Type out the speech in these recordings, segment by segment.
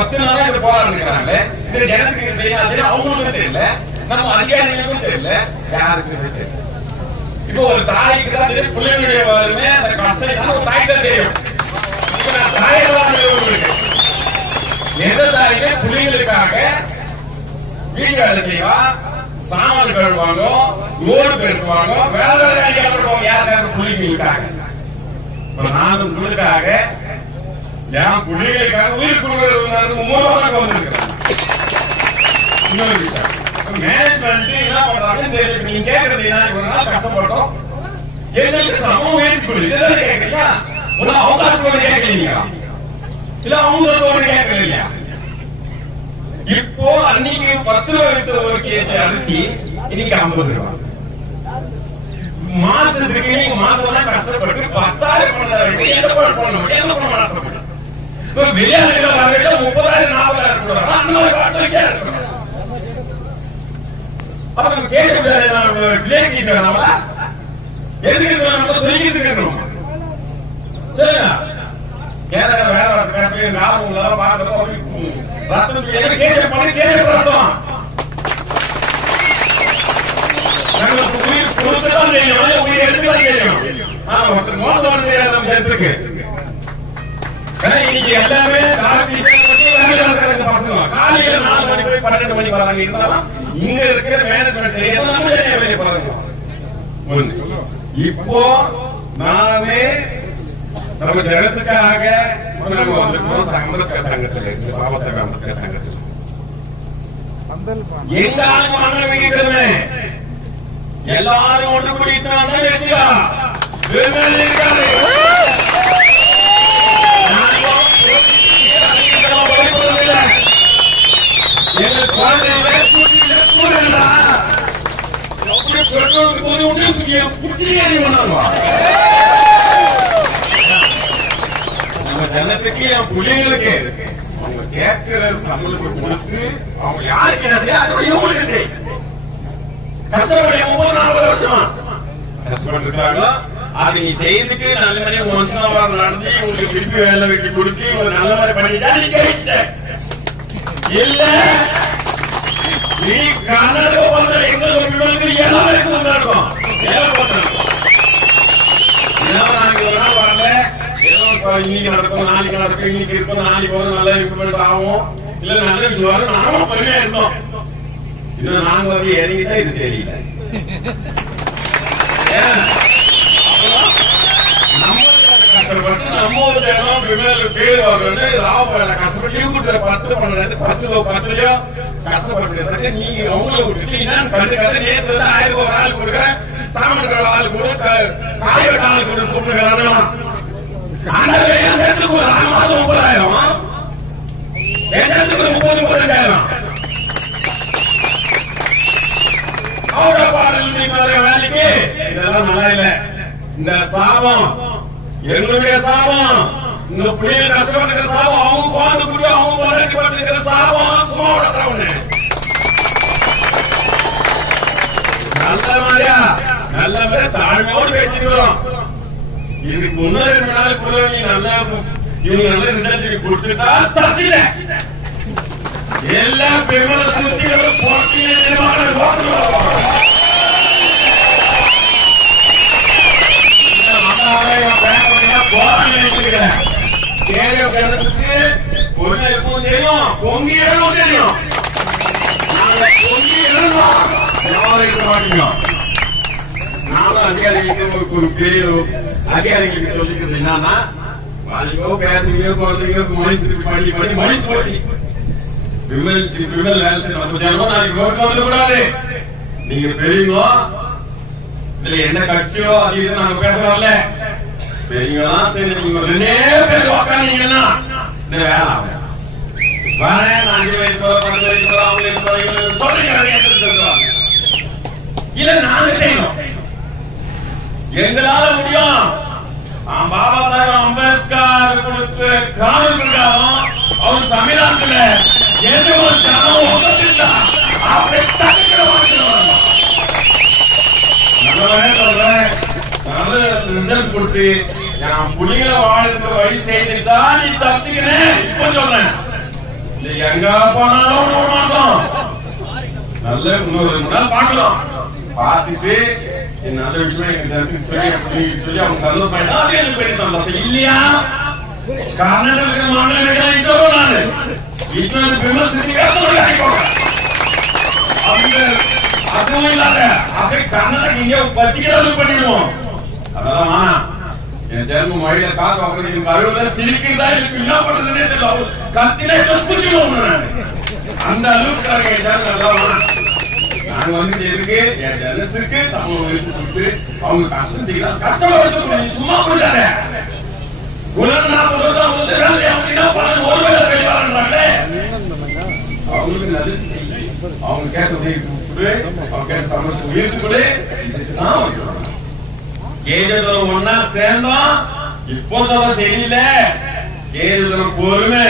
10 நாளா இது போராட்டம் இருக்காங்க. இந்த ஜனத்துக்கு செய்யாது அவங்களுக்கும் தெரியல, நம்ம அதிகாரிகளுக்கும் தெரியல, யாருக்கும் தெரியல. இப்போ ஒரு தாய்க்கு தான் தெரியும், பிள்ளைகளுடைய வருமே அந்த கஷ்டம் ஒரு தாய் தான் தெரியும். இப்ப நான் தாயெல்லாம் எந்த தாயுமே பிள்ளைகளுக்காக வீட்டு வேலை செய்வா, சாமான் கழுவாங்க, ரோடு பெருக்குவாங்க, வேலை யாருக்காக பிள்ளைகளுக்காக. நான் உங்களுக்காக என் பிள்ளைகளுக்காக உயிர் கொடுக்கிறது மூலமாக வந்திருக்கிறேன். மேனேஜ்மெண்ட் என்ன பண்றாங்க, நீங்க கேட்கறது என்ன, கஷ்டப்பட்டோம் எங்களுக்கு சமம் ஏற்றி கொடுங்க கேட்கலையா, அவகாசம் கேட்கலீங்க இல்ல அவங்க கேட்கலையா. இப்போ அன்னைக்கு 10 ரூபாய் வித்த ஒரு கேஜி அரிசி இன்னைக்கு 50 ரூபாய். மாசத்துக்கு நீங்க மாசம் கஷ்டப்பட்டு 10,000 பண்ண எந்த பண்ணணும், எந்த பண்ண மாட்டோம். இப்ப வெளியாடுகளை வரையில 30,000 40,000 கொடுக்குறாங்க. அந்த மாதிரி பாட்டு அப்ப நம்ம கேட்க எதுக்கு சொல்லிக்கிட்டு இருக்கணும் சொல்லுங்க. கேரள வேற ஞாபகம் பார்க்கணும் ரத்தம் கேட்க பண்ணி கேட்க ரத்தம் உயிர் கொடுத்துதான் தெரியும், உயிர் எடுத்துதான் தெரியும். மோசமான தெரியாது நம்ம சேர்த்துருக்கு. இன்னைக்கு எல்லாமே காலையில 4 மணி போய் 12 மணி வராங்க. இருந்தாலும் இங்க இருக்கிற மேனேஜ்மெண்ட் இப்போ நானே நம்ம ஜனத்துக்காக அம்பேத்கர் சங்கத்தில் இருந்து பாபாசாஹேப் அம்பேத்கர் சங்கத்தில் எங்காலும் மண்ணை வைக்கிறமே எல்லாரும் ஒன்று கூடிட்டாங்க. நம்ம ஜனத்துக்கு என் பிள்ளைங்களுக்கு அவங்க கேட்கிற சம்பளத்தை கொடுத்து அவங்க யாருக்கு கஷ்டப்பட்டு 30-40 வருஷமா கஷ்டப்பட்டு இருக்காங்களோ அது நீ செய்யறதுக்கு நல்ல மாதிரி வருஷம் நடந்து உங்களுக்கு திருப்பி வேலை வெட்டி கொடுத்து ஒரு நல்ல மாதிரி பண்ணிட்டா நீ ஜெயிச்சிட்ட. இல்ல நீ கனவு பண்ற எங்களுக்கு எல்லாருக்கும் கொண்டாடுவோம். வரல ஏதோ இன்னைக்கு நடக்கும், நாளைக்கு நடக்கும், இன்னைக்கு இருக்கும், நாளைக்கு வரும், நல்ல இம்ப்ளிமெண்ட் ஆகும், இல்ல நல்ல விஷயம் நானும் பெருமையா இருந்தோம். இன்னும் நாங்க வந்து இறங்கிட்டா இது தெரியல. நம்ம ஒரு ஜனம் பேர் வந்து லாபம் கஷ்டப்பட்டு லீவ் கொடுத்த 10-10 கஷ்டப்பட்டு நீங்க அவங்களை விட்டுட்டீங்கன்னா நேற்று 1000 ரூபாய் ஆள் கொடுக்க, சாமன் ஆள் கூட, காய வெட்ட ஆள் கூட கூப்பிட்டுக்கிறாங்க. ஒரு மாதம் 30,000 30,000 வேலைக்கு இதெல்லாம் நல்லா இல்ல. இந்த சாபம் எங்களுடைய சாபம், இந்த பிள்ளைகள் கஷ்டப்பட்டு சாபம், அவங்க குழந்தை குடி அவங்க போராட்டப்பட்டு சாபம் சும்மா விடறவனே நல்ல மாதிரியா நல்ல மாதிரி தாழ்மையோடு பேசிக்கிறோம். இதுக்கு முன்னாடி 2 நாளுக்குள்ள நீ நல்லா இவங்க நல்ல ரிசல்ட் கொடுத்துட்டா தப்பில எல்லா பெருமள சுத்திகளும் அதிகாரிகளுக்கு சொல்லிக்கிறது என்னன்னா, பேசுறீங்க குழந்தைங்க மொழி திருப்பி பண்ணி பண்ணி மொழி போச்சு. நீங்க பெரியவங்க இதுல என்ன கட்சியோ அது இது நாங்க பேசுறோம்ல, பெரியவங்களா சரி நீங்க 2 பேர் உட்காந்தீங்கன்னா இந்த வேலை இல்ல நாங்க செய்யணும், எங்களால முடியும். பாபா சாஹேப் அம்பேத்கர் கொடுத்த காரணங்களுக்காகவும் அவர் சமீபத்துல எந்த ஒரு சனம் ஒப்பந்தா அவரை தடுக்கிற ரிசல்ட் கொடுத்து என் புலிகளை வாழ்க்கை வழி செய்துட்டா நீ தப்பிச்சுக்கிறேன். இப்ப சொல்றேன் எங்க போனாலும் விட மாட்டோம். நல்ல இன்னொரு நாள் பார்க்கலாம். பார்த்துட்டு நல்ல விஷயம் எங்க சொல்லி அவங்க சந்தோஷம் எனக்கு பெரிய சந்தோஷம் இல்லையா? கர்நாடக மாநில அதுவும் இல்லாத அதை கர்நாடக இங்க பத்திக்கிற அளவுக்கு பண்ணிடுவோம். அதெல்லாம் ஆனா என் ஜென்ம மொழியில காக்க எனக்கு அழுவத சிரிக்கிறதா எனக்கு என்ன பண்றதுன்னே தெரியல. கத்தினா குத்திடுவோம். அந்த அளவுக்கு நாங்க வந்து இருக்கு என் ஜனத்துக்கு சமூகம் எடுத்து கொடுத்து அவங்க கஷ்டம் கஷ்டமா சும்மா கொடுத்தாங்க. உலகம் 40 வருஷம் அப்படின்னா ஒரு வேலை வெளிவாங்க. அவங்களுக்கு நல்லது செய்ய அவங்க கேட்ட உதவி அவங்க கேட்ட சமூகத்தை உயர்த்து கொடு. கேஜலம் ஒன்னா சேர்ந்தோம். இப்போ சொல்ல சரியில்லை. கேஜலம் பொறுமை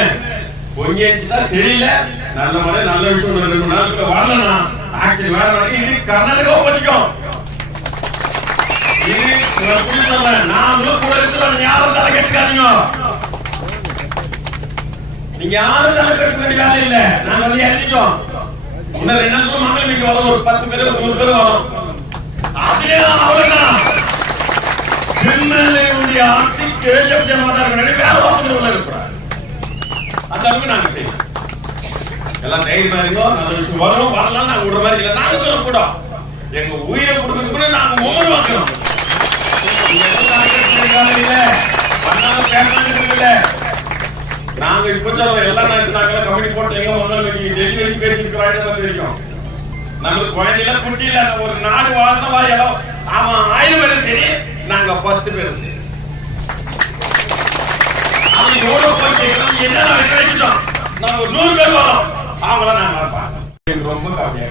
பொங்கிச்சுதான் சரியில்லை. நல்ல மாதிரி நல்ல விஷயம் 2 நாளுக்கு வரலன்னா ஆக்சுவலி வேற இது கர்நாடகா பத்திக்கும். இது நாமளும் கூட இருக்கிறோம். யாரும் தலை கட்டுக்காதீங்க. நீங்க யாரும் தலை கட்டுக்க வேண்டிய வேலை இல்ல. நாங்க வந்து இறங்கிட்டோம். இன்னும் 2 நாளுக்கு மங்களம் வரும். ஒரு 10 பேர் 100 பேர் வரும். அதே அவ்வளவுதான். திருநெல்வேலியுடைய ஆட்சி கேஜப் ஜனமதார் வேற வாக்குகள் உள்ள இருக்கிறார். அந்த அளவுக்கு நாங்க செய்யணும். எல்லாம் தைரியமா இருக்கோம். நல்ல விஷயம் வரும் வரலாம். நாங்க விடுற மாதிரி இல்லை. நாங்க சொல்லக்கூடாது. எங்க உயிரை கொடுக்கறது கூட நாங்க ஒவ்வொரு வாக்கணும். நாங்க இப்ப சொல்ல எல்லா நாங்க கமிட்டி போட்டு எங்க முதல்ல டெலிவரி பேசிருக்கிறோம் தெரியும். நம்மளுக்கு குழந்தையில குட்டியில ஒரு நாடு வாழ்ந்தவா எல்லாம் அவன் 1000 பேரும் சரி நாங்க 10 பேரும் சரி. அவன் எவ்வளவு போய் என்ன கிடைச்சிட்டோம். நாங்க ஒரு 100 பேர் வரோம். அவங்கள நாங்க பார்ப்போம். ரொம்ப கம்மியா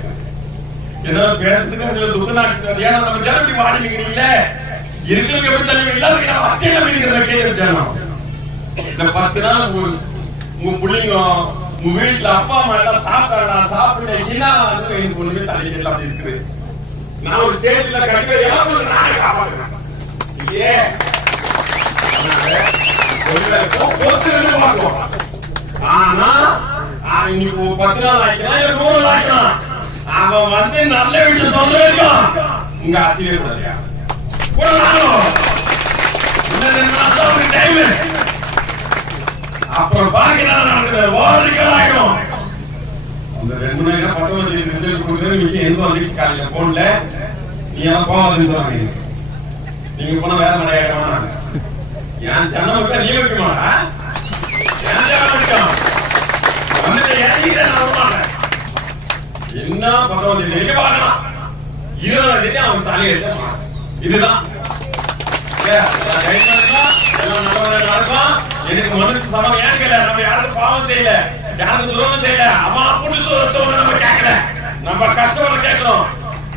ஏதாவது பேசுறதுக்கு உங்களுக்கு துக்கம் ஆச்சு. ஏன்னா நம்ம ஜனப்படி வாடி நிக்கிறீங்கள இருக்கிறவங்க எப்படி தள்ளி இல்லாத அத்தையில மீனிக்கிற கேட்கணும். இந்த 10 நாள் உங்க பிள்ளைங்க உங்க வீட்டுல அப்பா அம்மா எல்லாம் சாப்பிட்டாடா சாப்பிட எனக்கு ஒண்ணுமே தலையில அப்படி இருக்குது. நான் ஒரு ஸ்டேஜ்ல கண்டிப்பா நானே காப்பாடுறேன். இல்லையே பார்ப்போம். ஆனா இன்னைக்கு 10 நாள் ஆயிக்கலாம் 100 நாள் ஆயிக்கலாம். அவன் வந்து நல்ல விஷயம் சொல்ல வரைக்கும் உங்க ஆசிரியர் இல்லையா கூட நானும் அப்புறம் பாக்கிறான் ஓரிகள் ஆயிடும். அந்த 2 நாள் 19 ரிசல்ட் கொடுக்குற விஷயம் எங்க வந்துச்சு காலையில போன்ல. நீ எல்லாம் போவாதுன்னு சொல்றாங்க. நீங்க போனா வேற மாதிரி ஆயிடுமா? என் சனமுக்கு நீ வைக்குமாடா? என் ஜனம் வைக்கும் வந்துட்டு இறங்கிட்டு நான் வருவாங்க. என்ன 19 தேதி பார்க்கலாம். 20ஆம் தேதி அவன் தலையெழுத்த இதுதான் நடக்கும். எனக்கு மனுஷ சமம் ஏன் கேட்கல. நம்ம யாருக்கும் பாவம் செய்யல, யாருக்கும் துரோகம் செய்யல. அவன் புடிச்சு நம்ம கேட்கல. நம்ம கஷ்டப்பட கேட்கிறோம்.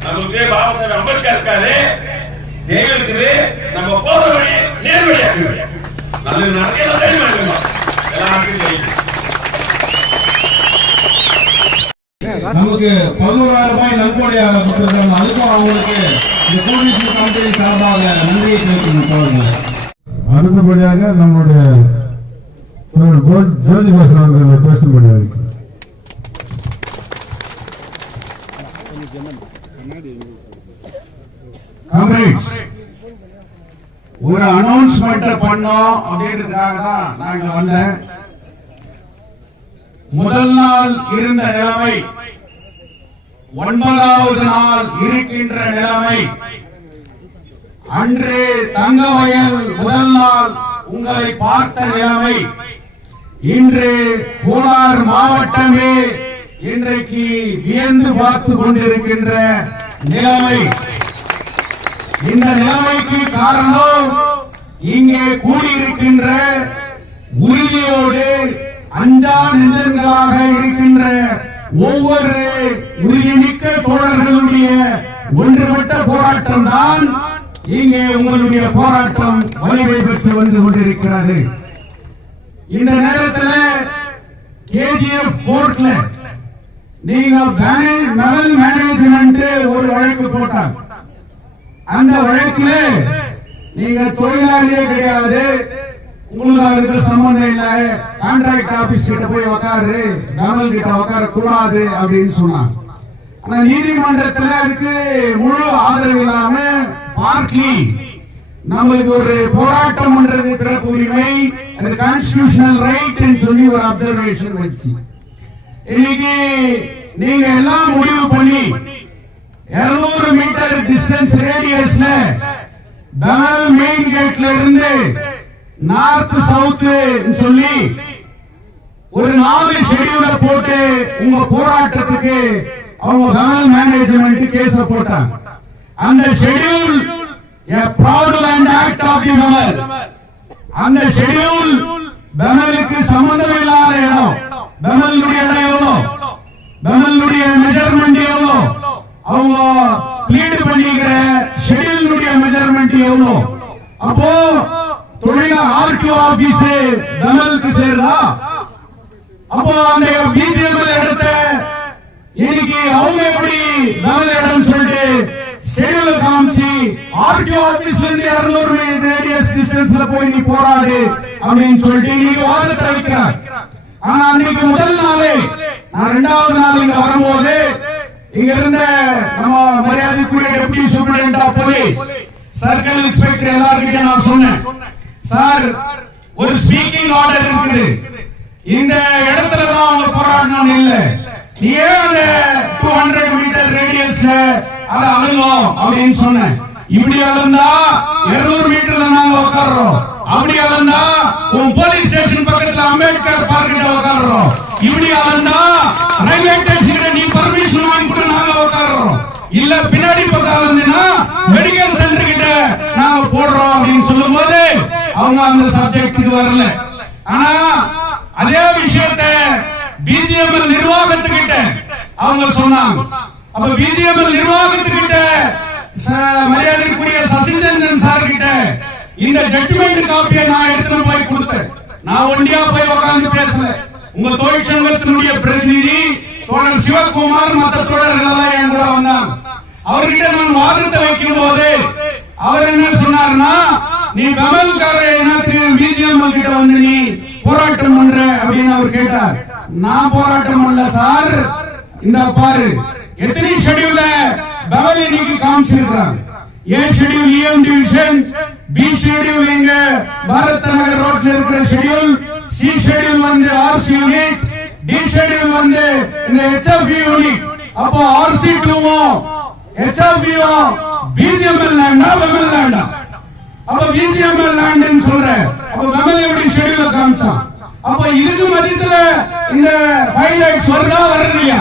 நமக்கு பாபா சாஹேப் அம்பேத்கர் இருக்காரு, தேவை இருக்குது. நம்ம போற வழி நேர் வழியா நல்ல நடக்க தைரியமா இருக்கணும். எல்லாருக்கும் தெரியும். நமக்கு 11,000 ரூபாய் நன்கொடையாக கொடுத்திருக்காங்க. அதுக்கும் அவங்களுக்கு இந்த கூடிய கம்பெனி சார்பாக நன்றியை தெரிவிக்கணும். அடுத்தபடியாக நம்முடைய ஜோதிபாசன் அவர்கள் பேசும்படியாக ஒரு அனௌன்ஸ்மெண்ட் பண்ணோம் அப்படின்றதுக்காக தான் நாங்க வந்தேன். முதல் நாள் இருந்த நிலைமை 9வது நாள் இருக்கின்ற நிலைமை. அன்று தங்கவயல் முதல் நாள் உங்களை பார்த்த நிலைமை இன்று கோலார் மாவட்டமே இன்றைக்கு வியந்து பார்த்து கொண்டிருக்கின்ற நிலைமை. இந்த நிலைமைக்கு காரணம் இங்கே கூடியிருக்கின்ற உறுதியோடு அஞ்சா நெஞ்சங்களாக இருக்கின்ற ஒவ்வொரு உறுதிமிக்க தோழர்களுடைய ஒன்றுபட்ட போராட்டம் தான் இங்கே உங்களுடைய போராட்டம் வலிமை பெற்று வந்து கொண்டிருக்கிறது. இந்த நேரத்தில் கேஜிஎஃப் கோர்ட்ல நீங்க மெவல் மேனேஜ்மெண்ட் ஒரு வழக்கு போட்டாங்க. அந்த வழக்கில் நீங்க தொழிலாளியே கிடையாது, உங்களுக்கு இருக்கிற சம்பந்தம் இல்ல, கான்ட்ராக்ட் ஆபீஸ் கிட்ட போய் உட்காரு, கவர்னர் கிட்ட உட்கார கூடாது அப்படின்னு சொன்னாங்க. ஆனா நீதிமன்றத்துல இருக்கு முழு ஆதரவு இல்லாம பார்ட்லி நம்மளுக்கு ஒரு போராட்டம் பண்றது பிறப்பு உரிமை, அந்த கான்ஸ்டிடியூஷனல் ரைட் சொல்லி ஒரு அப்சர்வேஷன் வச்சு இன்னைக்கு நீங்க எல்லாம் முடிவு பண்ணி 200 மீட்டர் டிஸ்டன்ஸ் ரேடியஸ்ல தனல் மெயின் கேட்ல இருந்து நார்த் சவுத் சொல்லி ஒரு 4 ஷெட்யூல போட்டு உங்க போராட்டத்துக்கு அவங்க தனல் மேனேஜ்மெண்ட் கேஸ் போட்டாங்க. அந்த schedule a fraudulent act of the Damal. அந்த ஷெட்யூல் தனலுக்கு சம்பந்தம் இல்லாத இடம், தனலுடைய இடம் எவ்வளோ, தனலுடைய மெஷர்மெண்ட் எவ்வளோ, அவங்க ப்ளீட் பண்ணிக்கிற ஷெட்யூலுடைய மெஷர்மெண்ட் எவ்வளோ. அப்போ தொழில ஆர்டிஓ ஆபீஸ் தனலுக்கு சேருதா? அப்போ அந்த பிஜிஎம்எல் இடத்தை இன்னைக்கு அவங்க எப்படி தனல் இடம் சொல்லிட்டு ஷெட்யூல காமிச்சு ஆர்டிஓ ஆபீஸ்ல இருந்து 200 மீட்டர் ரேடியஸ் டிஸ்டன்ஸ்ல போய் நீ போராடு அப்படின்னு சொல்லிட்டு நீங்க வாதத்தை வைக்கிறார். ஆனா அன்னைக்கு முதல் நாளே நான் 2வது நாள் இங்க வரும்போது இங்க இருந்த நம்ம மரியாதைக்குரிய deputy superintendent of police circle inspector எல்லார்கிட்ட நான் சொன்னேன், சார் ஒரு ஸ்பீக்கிங் ஆர்டர் இருக்குது, இந்த இடத்துல தான் அவங்க போராடணும் இல்ல, ஏன் அந்த 200 மீட்டர் ரேடியஸ்ல அத அழுவோம் அப்படின்னு சொன்னேன். இப்படி அளந்தா 200 மீட்டர்ல நாங்க உட்கார்றோம், அப்படி அளந்தா உன் போலீஸ் ஸ்டேஷன் பக்கத்துல அம்பேத்கர் பார்க் கிட்ட உட்கார்றோம், இப்படி அளந்தா ரயில்வே ஸ்டேஷன் நீ பர்மிஷன் வாங்கி கூட நாங்க உட்கார்றோம், இல்ல பின்னாடி பக்கம் அளந்துனா மெடிக்கல் சென்டர் கிட்ட நாங்க போடுறோம் அப்படின்னு சொல்லும் போது அவங்க அந்த சப்ஜெக்டுக்கு வரல. ஆனா அதே விஷயத்தை பிஜிஎம்எல் நிர்வாகத்துக்கிட்ட அவங்க சொன்னாங்க. அப்ப பிஜிஎம்எல் நிர்வாகத்துக்கிட்ட மரியாதைக்குரிய சசிரஞ்சன் சார் கிட்ட இந்த ஜட்ஜ்மெண்ட் காப்பியை நான் எடுத்துட்டு போய் கொடுத்தேன். நான் ஒண்டியா போய் உட்கார்ந்து பேசல, உங்க தொழிற்சங்கத்தினுடைய பிரதிநிதி தோழர் சிவகுமார் மற்ற தோழர்கள் எல்லாம் என் கூட வந்தாங்க. அவர்கிட்ட நான் வாதத்தை வைக்கும் போது அவர் என்ன சொன்னார்னா, நீ கமல்கார என்ன பிஜிஎம்எல் கிட்ட வந்து நீ போராட்டம் பண்ற அப்படின்னு அவர் கேட்டார். நான் போராட்டம் பண்ணல சார், இந்த பாரு எத்தனை ஷெட்யூல்ல பவல் இன்னைக்கு காமிச்சிருக்காங்க. ஏ ஷெட்யூல் இஎம் டிவிஷன், பி ஷெட்யூல் இங்க பாரத் நகர் ரோட்ல இருக்கிற ஷெட்யூல், சி ஷெட்யூல் வந்து ஆர்சி யூனிட், டி ஷெட்யூல் வந்து இந்த ஹெச்எஃப் யூனிட். அப்போ ஆர்சி 2 ஹெச்எஃப் பிஜிஎம்எல் லேண்டா பவல் லேண்டா? அப்ப பிஜிஎம்எல் லேண்ட்னு சொல்ற, அப்ப பவல் எப்படி ஷெட்யூல காமிச்சான்? அப்ப இதுக்கு மத்தியத்துல இந்த ஹைலைட்ஸ் வருதா வரலையா?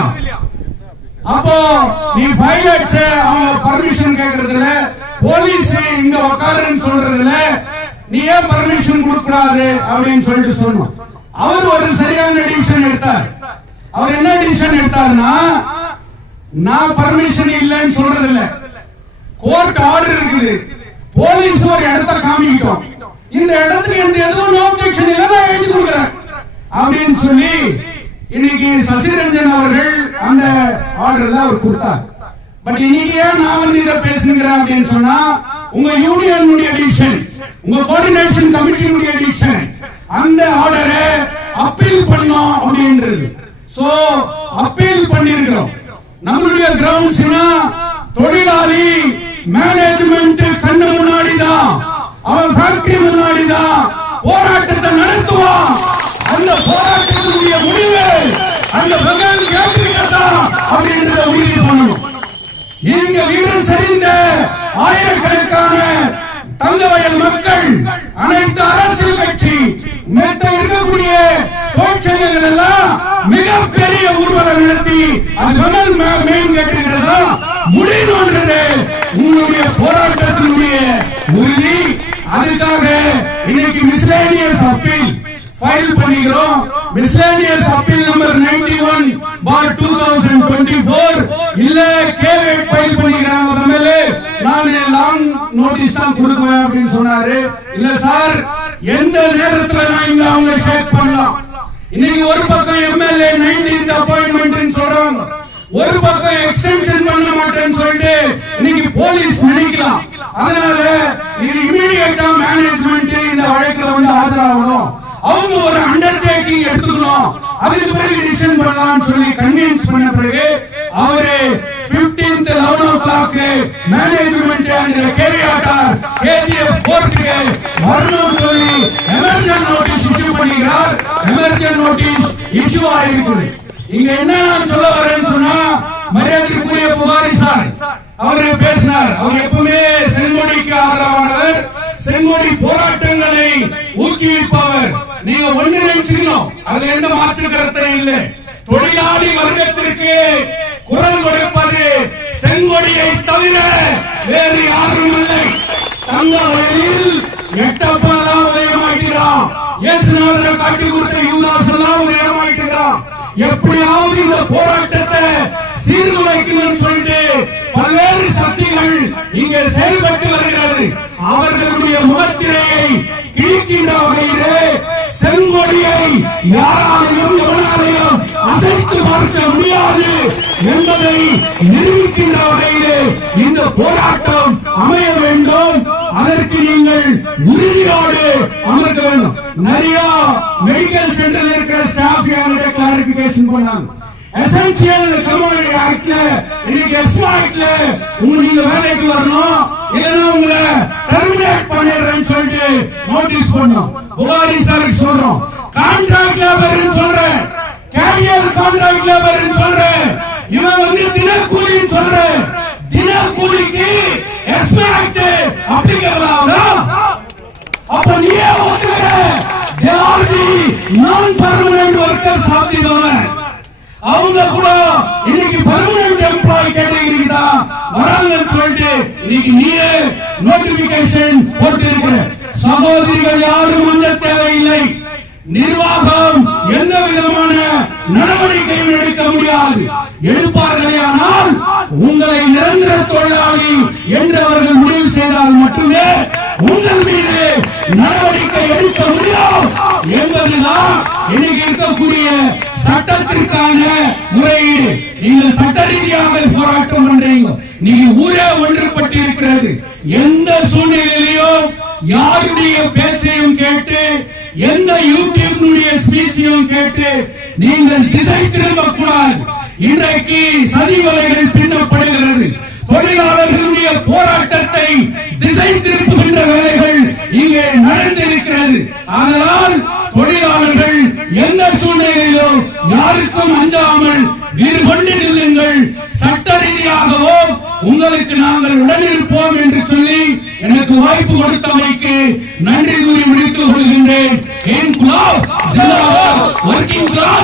அப்போ நீ ஹைலைட்ஸ் அவங்க பர்மிஷன் கேக்குறதுல, போலீஸ் இங்க உட்காருன்னு சொல்றதுல நீ ஏன் பர்மிஷன் கொடுக்க கூடாது அப்படின்னு சொல்லிட்டு சொன்னோம். அவர் ஒரு சரியான டிசிஷன் எடுத்தார். அவர் என்ன டிசிஷன் எடுத்தாருன்னா, நான் பர்மிஷன் இல்லைன்னு சொல்றது இல்ல, கோர்ட் ஆர்டர் இருக்குது, போலீஸ் ஒரு இடத்தை காமிக்கிட்டோம், இந்த இடத்துக்கு எந்த எதுவும் ஆப்ஜெக்ஷன் இல்ல நான் எழுதி கொடுக்கிறேன் அப்படின்னு சொல்லி இன்னைக்கு சசிரஞ்சன் அவர்கள் அந்த ஆர்டர்ல அவர் கொடுத்தார். பட் இன்னைக்கு ஏன் நான் வந்து இத பேசுகிறேன் அப்படின்னு சொன்னா, உங்க யூனியனுடைய டிசிஷன், உங்க கோஆர்டினேஷன் கமிட்டியுடைய டிசிஷன், அந்த ஆர்டரை அப்பீல் பண்ணோம் அப்படின்றது. சோ அப்பீல் பண்ணிருக்கிறோம். நம்மளுடைய கிரவுண்ட்ஸ்னா தொழிலாளி மேனேஜ்மெண்ட் கண்ணு முன்னாடி தான், அவன் ஃபேக்டரி முன்னாடி தான் போராட்டத்தை நடத்துவான். அந்த போராட்டத்தினுடைய முடிவு அந்த பகல் கேட்கிறதா அப்படின்றத உறுதி பண்ணணும். இங்க வீரன் சரிந்த ஆயிரக்கணக்கான தங்கவயல் மக்கள், அனைத்து அரசியல் கட்சி மெத்த இருக்கக்கூடிய தொழிற்சங்கங்கள் எல்லாம் மிகப்பெரிய ஊர்வலம் நடத்தி அது பகல் மெயின் கேட்கிறதா முடிவுன்றது உங்களுடைய போராட்டத்தினுடைய உறுதி. அதுக்காக இன்னைக்கு மிஸ்லேனியஸ் அப்பீல் ஃபைல் பண்ணிக்கிறோம். மிஸ்லேனியஸ் அப்பீல் நம்பர் 91/2024 இல்ல கேவேட் ஃபைல் பண்ணிக்கிறாங்க. எம்எல்ஏ நான் லாங் நோட்டீஸ் தான் கொடுக்குவேன் அப்படின்னு சொன்னாரு. இல்ல சார், எந்த நேரத்துல நான் இங்க அவங்க ஷேக் பண்ணலாம். இன்னைக்கு ஒரு பக்கம் எம்எல்ஏ 19th அப்பாயின்மெண்ட் சொல்றாங்க, ஒரு பக்கம் எக்ஸ்டென்ஷன் பண்ண மாட்டேன்னு சொல்லிட்டு இன்னைக்கு போலீஸ் நினைக்கலாம். அதனால இது இமிடியேட்டா மேனேஜ்மெண்ட் இந்த வழக்குல வந்து ஆஜராகணும். மீட்டிங் எடுத்துக்கணும், அதுக்கு பிறகு டிசிஷன் பண்ணலாம்னு சொல்லி கன்வின்ஸ் பண்ண பிறகு அவரு 15th 11 o'clock management and கேரியாட்டார் KGF கோர்ட்டுக்கு வரணும் சொல்லி எமர்ஜென்ட் நோட்டீஸ் இஷ்யூ பண்ணிக்கிறார். எமர்ஜென்ட் நோட்டீஸ் இஷ்யூ ஆயிருக்கு. இங்க என்ன நான் சொல்ல வரேன்னு சொன்னா, மரியாதைக்குரிய புகாரி சார் அவரே பேசினார். அவர் எப்பவுமே செங்கோடிக்கு ஆதரவானவர், செங்கோடி போராட்டங்களை ஊக்குவிப்பவர். நீங்க ஒண்ணு நினைச்சுக்கணும், அதுல எந்த மாற்று கருத்தும் இல்லை. தொழிலாளி வர்க்கத்திற்கு குரல் கொடுப்பது செங்கோடியை தவிர வேறு யாரும் இல்லை. தங்க வழியில் எட்டப்பெல்லாம் உதயமாகிறான், இயேசுநாதரை காட்டி கொடுத்த யூதாஸ் எல்லாம் உதயமாகிறான். எப்படியாவது இந்த போராட்டத்தை சீர்குலைக்கணும்னு சொல்லிட்டு பல்வேறு சக்திகள் இங்கே செயல்பட்டு வருகிறது. அவர்களுடைய முகத்திரையை கிழிக்கின்ற வகையிலே செங்கொடியை யாராலையும் எவனாலையும் அசைத்து பார்க்க முடியாது என்பதை நிரூபிக்கின்ற வகையிலே இந்த போராட்டம் அமைய வேண்டும். அதற்கு நீங்கள் உறுதியோடு அமர்க்க வேண்டும். நிறைய மெடிக்கல் சென்டர்ல இருக்கிற ஸ்டாஃப் என்கிட்ட கிளாரிபிகேஷன் பண்ணாங்க. எசென்சியல் கமோடிட்டி ஆக்ட்ல இன்னைக்கு எஸ்மா ஆக்ட்ல நீங்க வேலைக்கு வரணும், இல்லைன்னா உங்களை டெர்மினேட் பண்ணிடுறேன்னு சொல்லிட்டு நோட்டீஸ் பண்ணோம். புகாரி சார் சொல்றோம், கான்ட்ராக்ட் லேபர்னு சொல்றேன், கேரியர் கான்ட்ராக்ட் லேபர்னு சொல்றேன், இவன் தினக்கூலின்னு சொல்றேன். தினக்கூலிக்கு எஸ்மா ஆக்ட் அப்ளிகபிள் ஆகுதா? அப்ப நீயே ஒத்துக்கிற they are the non-permanent workers of the government. அவங்க கூட இன்னைக்கு பெர்மனன்ட் எம்ப்ளாயி கேட்டகரிக்கு தான் வராங்கன்னு சொல்லிட்டு இன்னைக்கு நீயே நோட்டிபிகேஷன் போட்டு இருக்கிற. சகோதரிகள் யாரும் அந்த தேவையில்லை. நிர்வாகம் எந்த விதமான நடவடிக்கையும் எடுக்க முடியாது. எடுப்பார்களே ஆனால் உங்களை நிரந்தர தொழிலாளி என்று அவர்கள் முடிவு செய்தால் மட்டுமே உங்கள் மீது நடவடிக்கை எடுக்க முடியும் என்பதுதான் இன்னைக்கு இருக்கக்கூடிய சட்டத்திற்கான முறையீடு. நீங்கள் சட்ட ரீதியாக போராட்டம் பண்றீங்க, நீங்க ஊரே ஒன்றுபட்டு இருக்கிறது. எந்த சூழ்நிலையிலும் யாருடைய பேச்சையும் கேட்டு, எந்த யூடியூப் ஸ்பீச்சையும் கேட்டு நீங்கள் திசை திரும்ப கூடாது. இன்றைக்கு சதி வலைகள் பின்னப்படுகிறது. தொழிலாளர்களுடைய போராட்டத்தை திசை திருப்புகின்ற வேலைகள் இங்கே நடந்திருக்கிறது. அதனால் தொழிலாளர்கள் எந்த சூழ்நிலையிலும் யாருக்கும் அஞ்சாமல் வீறு கொண்டு நில்லுங்கள். சட்ட ரீதியாகவோ உங்களுக்கு நாங்கள் உடனிருப்போம் என்று சொல்லி எனக்கு வாய்ப்பு கொடுத்தமைக்கு நன்றி கூறி முடித்துக் கொள்கின்றேன். என் குலாப் ஜில்லாவார், ஒர்க்கிங் கிளாஸ்